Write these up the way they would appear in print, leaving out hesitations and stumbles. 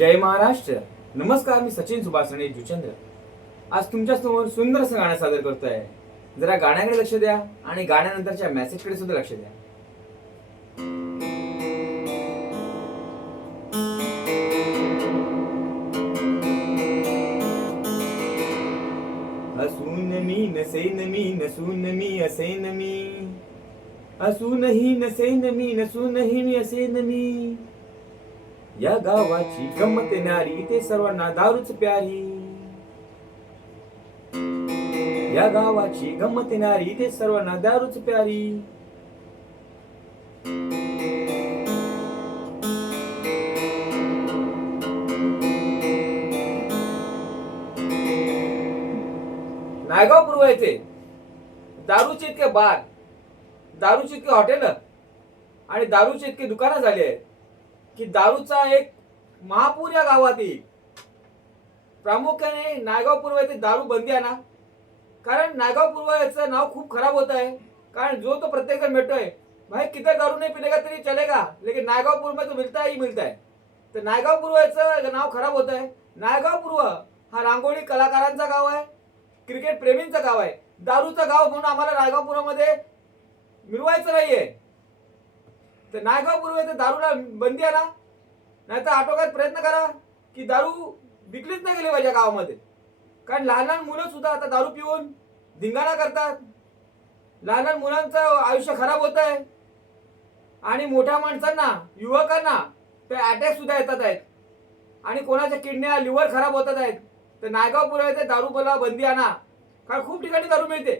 जय महाराष्ट्र. नमस्कार, मी सचिन सुभाषणे जुचंद्र. आज तुमच्या समोर सुंदर असं गाणं सादर करतोय. जरा गाण्याकडे लक्ष द्या आणि गाण्यानंतरच्या मेसेजकडे सुद्धा लक्ष द्या. हसून मी नसेन मी नसून मी असेन मी, हसूनही नसेन मी नसूनही मी असेन मी. या गावाची गंमत न्यारी ते सर्वांना दारूच प्यारी. या गावाची गंमत न्यारी ते सर्वांना दारूच प्यारी. नायगाव पूर्व येथे दारूचे इतके बार, दारूचे इतके हॉटेल आणि दारूचे इतके दुकानं झाले आहेत की दारूचा एक महापूर या गावात येईल. प्रामुख्याने नायगाव पूर्व येथे दारू बंदी आणा, कारण नायगाव पूर्व याचं नाव खूप खराब होत आहे. कारण जो तो प्रत्येक जण भेटतोय, भाई किधर दारू नहीं पिलेगा तरी चलेगा, लेकिन नायगाव पूर्व में तो मिलता ही मिलता है. तर नायगाव पूर्व याचं नाव खराब होत आहे. नायगाव पूर्व हा रांगोळी कलाकारांचा गाव आहे, क्रिकेट प्रेमींचं गाव आहे. दारूचं गाव म्हणून आम्हाला नायगाव पूर्वमध्ये मिळवायचं नाहीये. तर नायगाव पूर्व येथे दारूला बंदी आणा, नाहीतर आटोक्यात प्रयत्न करा की दारू विकलीच नाही गेली पाहिजे गावामध्ये. कारण लहान लहान मुलं सुद्धा आता दारू पिऊन धिंगाणा करतात. लहान लहान मुलांचं आयुष्य खराब होत आहे आणि मोठ्या माणसांना, युवकांना ते अटॅक सुद्धा येतात आहेत आणि कोणाच्या किडन्या, लिव्हर खराब होतात आहेत. तर नायगाव पूर्व येथे दारू बोला बंदी आणा, कारण खूप ठिकाणी दारू मिळते.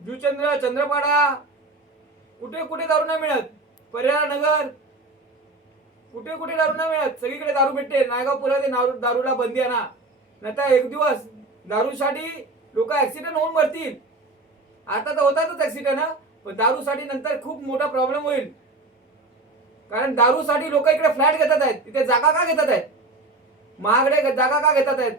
जुचंद्र, चंद्रपाडा, कुठे कुठे दारू नाही मिळत. पर्याय नगर, कुठे कुठे दारू नाही मिळत, सगळीकडे दारू भेटते. नायगाव पूर्व येथे दारूला बंदी आणा, नाहीतर एक दिवस दारूसाठी लोक ऍक्सिडेंट होऊन मरतील. आता तर होतातच ऍक्सिडेंट, पण दारूसाठी नंतर खूप मोठा प्रॉब्लेम होईल. कारण दारूसाठी लोक इकडे फ्लॅट घेतात आहेत, तिथे जागा का घेतात आहेत, महागडे जागा का घेतात आहेत,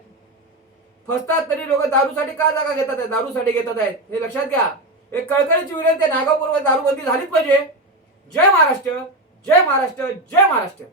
फसतात तरी लोक दारूसाठी का जागा घेतात आहेत, दारूसाठी घेतात आहेत, हे लक्षात घ्या. एक कळकळीची विनंती, नायगाव पूर्व दारूबंदी झालीच पाहिजे. जय महाराष्ट्र, जय महाराष्ट्र, जय महाराष्ट्र.